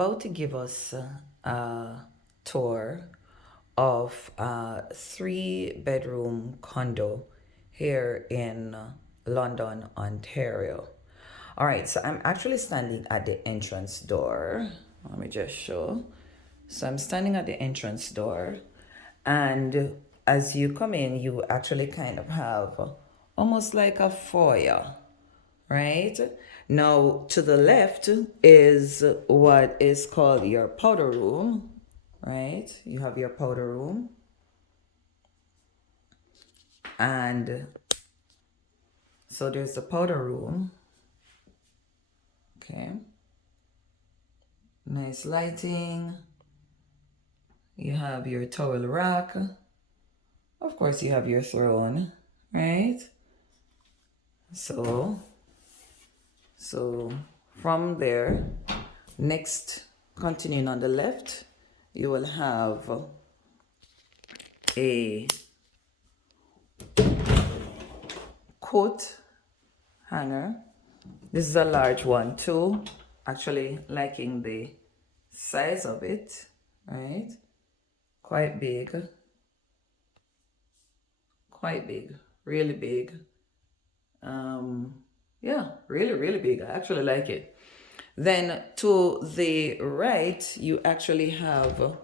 about to give us a tour of a 3-bedroom condo here in London, Ontario. All right, so I'm actually standing at the entrance door. Let me just show. So I'm standing at the entrance door, and as you come in, you actually kind of have almost like a foyer, right? Now, to the left is what is called your powder room, right? You have your powder room. And so there's the powder room. Okay. Nice lighting. You have your towel rack. Of course, you have your throne, right? So from there, next, continuing on the left, you will have a coat hanger. This is a large one too. Actually liking the size of it, right? Quite big, really big. Yeah, really big. I actually like it. Then to the right, you actually have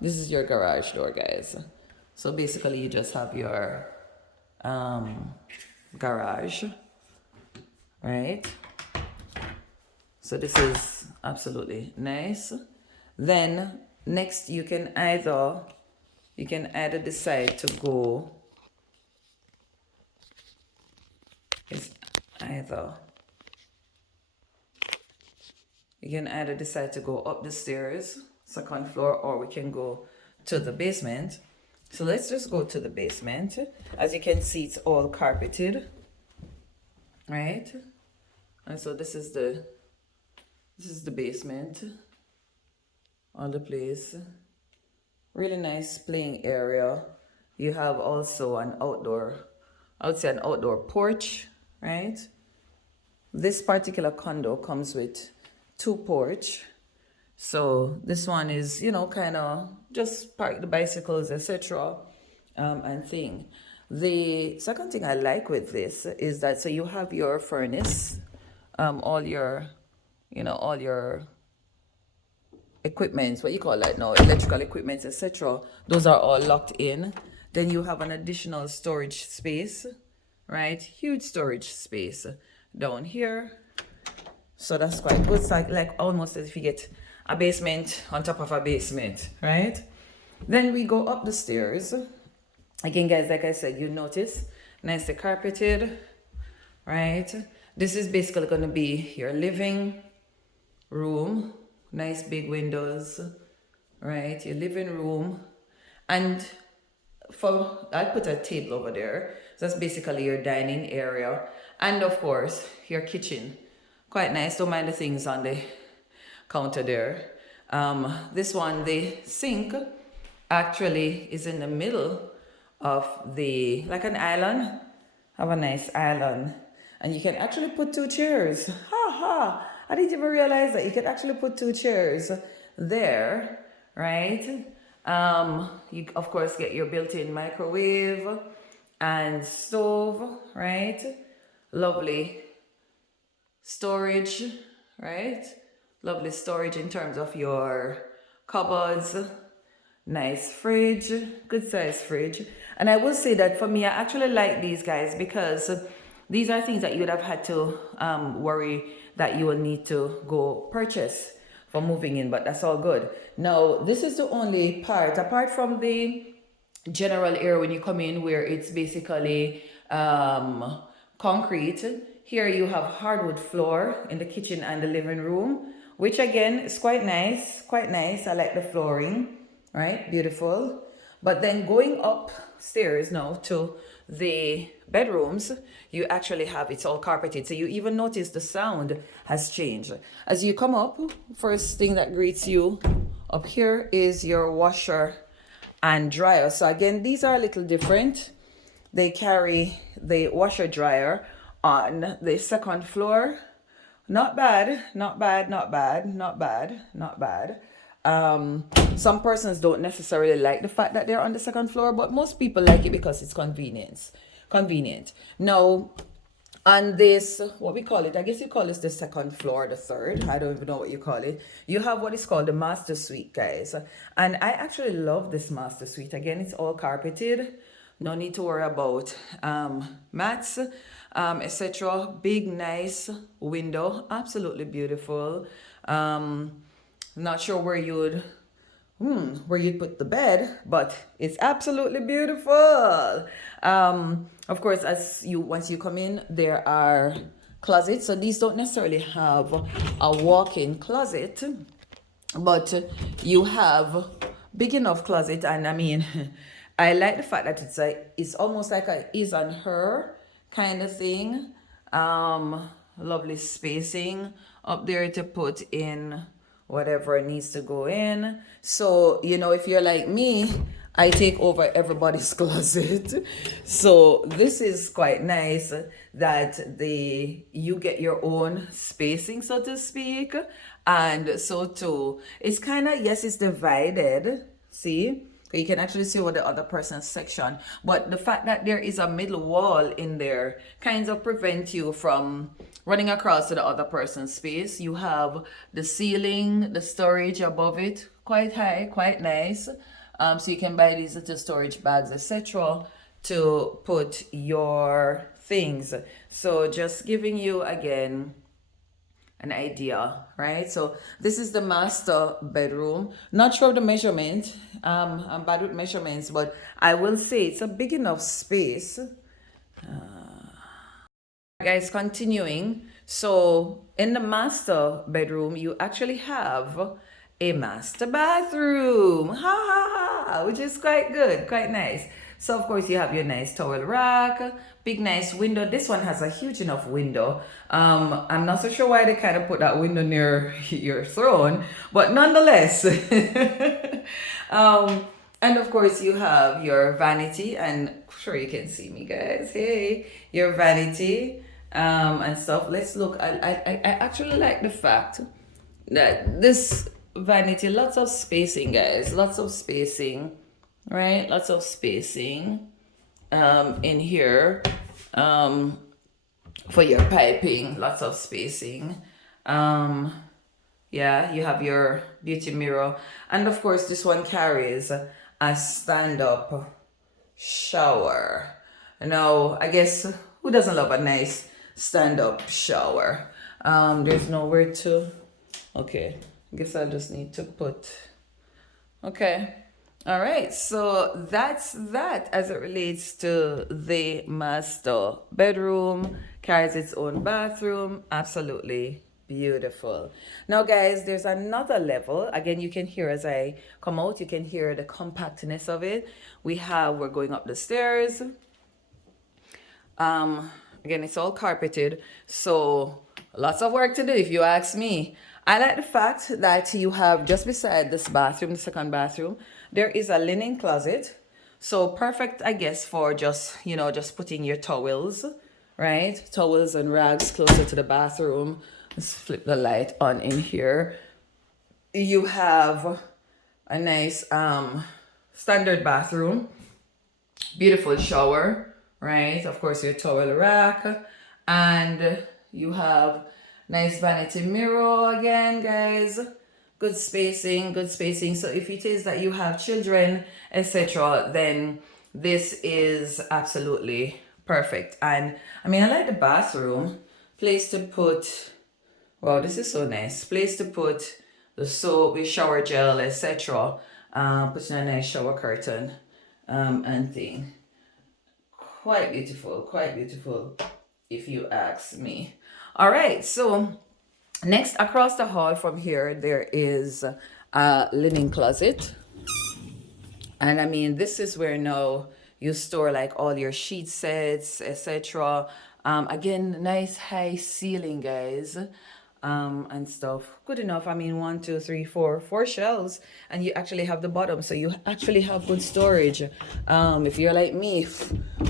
this is your garage door, guys. So basically you just have your garage, right? So this is absolutely nice. Then next you can either decide to go decide to go up the stairs, second floor, or we can go to the basement. So let's just go to the basement. As you can see, it's all carpeted, right? And so this is the basement on the place. Really nice playing area. You have also an outdoor, I would say an outdoor porch, right? This particular condo comes with 2 porch. So this one is, kind of just park the bicycles, etc. And thing. The second thing I like with this is that, so you have your furnace, all your equipment, what you call that now, electrical equipment, etc. Those are all locked in. Then you have an additional storage space, right? Huge storage space down here. So that's quite good. It's like almost as if you get a basement on top of a basement, right? Then we go up the stairs. Again, guys, like I said, you notice, nicely carpeted, right? This is basically going to be your living room. Nice big windows, right? Your living room. And I put a table over there. So that's basically your dining area. And of course, your kitchen. Quite nice. Don't mind the things on the counter there. This one, the sink, actually is in the middle of like an island. Have a nice island. And you can actually put 2 chairs. Ha ha! I didn't even realize that you could actually put 2 chairs there, right? You of course get your built-in microwave and stove, right? Lovely storage, right? Lovely storage in terms of your cupboards. Nice fridge, good size fridge. And I will say that for me, I actually like these guys because these are things that you would have had to worry that you will need to go purchase for moving in, but that's all good. Now, this is the only part, apart from the general area when you come in where it's basically concrete. Here you have hardwood floor in the kitchen and the living room, which again is quite nice, I like the flooring, right? Beautiful. But then going upstairs now to the bedrooms, you actually have, it's all carpeted. So you even notice the sound has changed. As you come up, first thing that greets you up here is your washer and dryer. So again, these are a little different. They carry the washer dryer on the second floor. Not bad, not bad, not bad, not bad, not bad. Some persons don't necessarily like the fact that they're on the second floor, but most people like it because it's convenience. Convenient. Now, on this, what we call it, I guess you call this the second floor, the third. I don't even know what you call it. You have what is called the master suite, guys. And I actually love this master suite. Again, it's all carpeted. No need to worry about mats, etc. Big, nice window. Absolutely beautiful. Not sure where you'd put the bed, but it's absolutely beautiful. Of course, as you once you come in, there are closets. So these don't necessarily have a walk-in closet, but you have big enough closet. And I mean, I like the fact that it's almost like a is on her kind of thing. Lovely spacing up there to put in whatever needs to go in. So, if you're like me, I take over everybody's closet. So this is quite nice that you get your own spacing, so to speak. And so too, it's kind of, yes, it's divided. See? You can actually see what the other person's section. But the fact that there is a middle wall in there kind of prevent you from running across to the other person's space. You have the ceiling, the storage above it, quite high, quite nice. So you can buy these little storage bags, etc., to put your things. So just giving you again an idea, right? So this is the master bedroom. Not sure of the measurement. I'm bad with measurements, but I will say it's a big enough space. Guys, continuing. So in the master bedroom, you actually have a master bathroom. Ha ha ha, which is quite good, quite nice. So of course you have your nice towel rack, big nice window. This one has a huge enough window. I'm not so sure why they kind of put that window near your throne, but nonetheless. And of course you have your vanity, and sure you can see me, guys. Hey, your vanity and stuff. Let's look. I actually like the fact that this vanity, lots of spacing, guys, lots of spacing, right? Lots of spacing in here for your piping, lots of spacing. Yeah, you have your beauty mirror, and of course this one carries a stand-up shower. Now, I guess who doesn't love a nice stand-up shower? There's nowhere to. Okay, I guess I just need to put. Okay. All right. So that's that as it relates to the master bedroom. Carries its own bathroom. Absolutely beautiful. Now, guys, there's another level. Again, you can hear as I come out, you can hear the compactness of it. We're going up the stairs. Again, it's all carpeted, so lots of work to do if you ask me. I like the fact that you have just beside this bathroom, the second bathroom, there is a linen closet. So perfect, I guess, for just putting your towels, right? Towels and rags closer to the bathroom. Let's flip the light on in here. You have a nice standard bathroom, beautiful shower, right? Of course, your towel rack, and you have nice vanity mirror again, guys. Good spacing, good spacing. So if it is that you have children, etc., then this is absolutely perfect. And I mean, I like the bathroom. Place to put, wow, this is so nice. Place to put the soap, the shower gel, etc. Put in a nice shower curtain and thing. Quite beautiful, if you ask me. All right, so next across the hall from here, there is a linen closet. And I mean, this is where now you store like all your sheet sets, etc. Again, nice high ceiling, guys. and stuff. Good enough. I mean, one, two, three, four shelves, and you actually have the bottom, so you actually have good storage. If you're like me,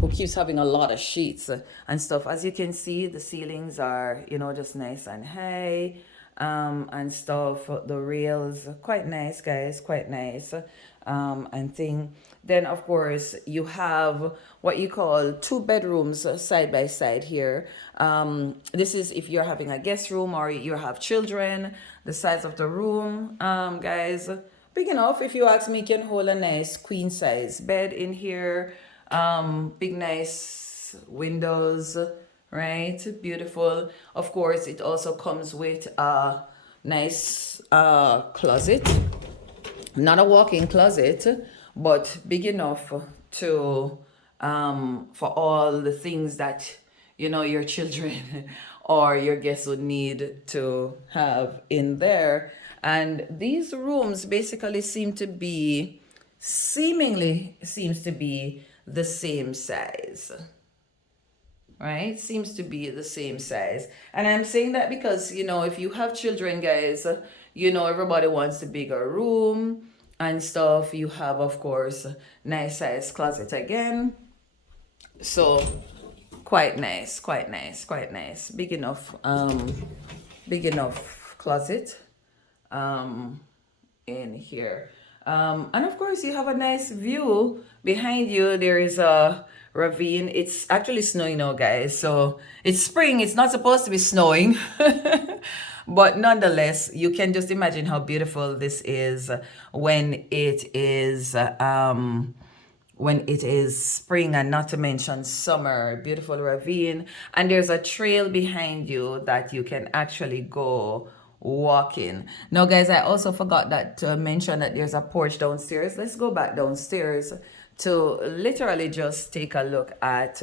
who keeps having a lot of sheets and stuff, as you can see, the ceilings are, you know, just nice and high, and stuff. The rails, quite nice, guys, quite nice, and thing. Then, of course, you have what you call two bedrooms side by side here. This is if you're having a guest room or you have children. The size of the room, guys, big enough. If you ask me, can hold a nice queen size bed in here. Big, nice windows, right? Beautiful. Of course, it also comes with a nice closet. Not a walk-in closet, but big enough to for all the things that you know your children or your guests would need to have in there. And these rooms basically seemingly seems to be the same size, right? Seems to be the same size. And I'm saying that because, you know, if you have children, guys, you know, everybody wants a bigger room and stuff. You have, of course, nice size closet again. So quite nice, quite nice, quite nice. Big enough closet in here. And of course, you have a nice view behind you. There is a ravine. It's actually snowing now, guys. So it's spring. It's not supposed to be snowing. But nonetheless, you can just imagine how beautiful this is when it is spring, and not to mention summer. Beautiful ravine, and there's a trail behind you that you can actually go walking. Now, guys, I also forgot that to mention that there's a porch downstairs. Let's go back downstairs to literally just take a look at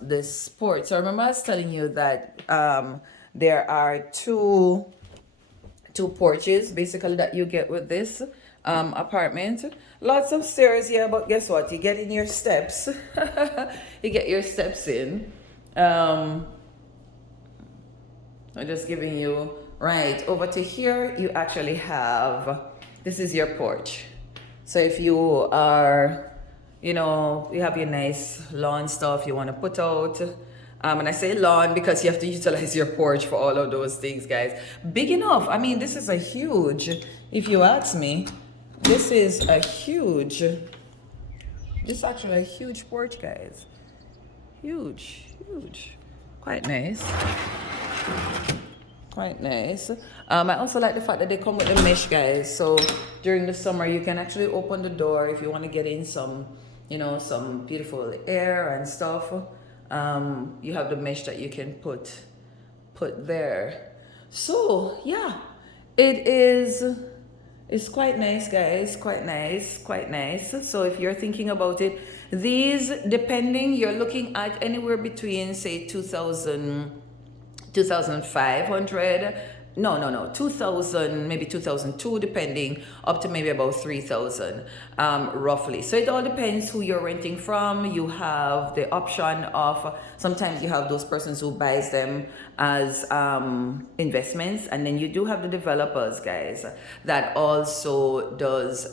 this porch. So remember I was telling you that there are two porches basically that you get with this apartment. Lots of stairs, yeah, but guess what? You get in your steps. You get your steps in. I'm just giving you right over to here. You actually have, this is your porch. So if you are, you know, you have your nice lawn stuff you want to put out. And I say lawn because you have to utilize your porch for all of those things, guys. Big enough. I mean, this is a huge, if you ask me, this is actually a huge porch, guys. Huge. Quite nice. Quite nice. I also like the fact that they come with the mesh, guys. So during the summer, you can actually open the door if you want to get in some, you know, some beautiful air and stuff. You have the mesh that you can put there. So yeah, it's quite nice, guys. Quite nice. So if you're thinking about it, these, depending, you're looking at anywhere between, say, 2,500, no, 2,000, maybe 2,002, depending, up to maybe about 3,000, roughly. So it all depends who you're renting from. You have the option of, sometimes you have those persons who buys them as investments, and then you do have the developers, guys, that also does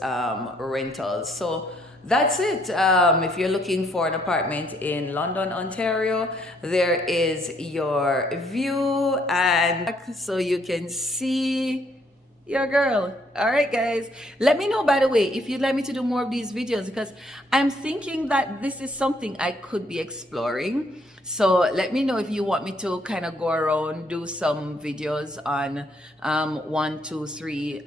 rentals. So that's it. If you're looking for an apartment in London, Ontario, there is your view, and so you can see your girl. All right, guys, let me know, by the way, if you'd like me to do more of these videos, because I'm thinking that this is something I could be exploring. So let me know if you want me to kind of go around, do some videos on 1, 2, 3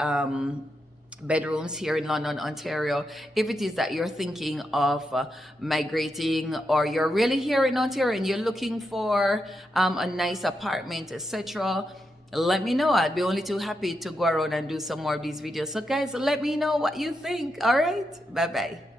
bedrooms here in London, Ontario. If it is that you're thinking of migrating, or you're really here in Ontario and you're looking for a nice apartment, etc., let me know. I'd be only too happy to go around and do some more of these videos. So guys, let me know what you think. All right, bye bye.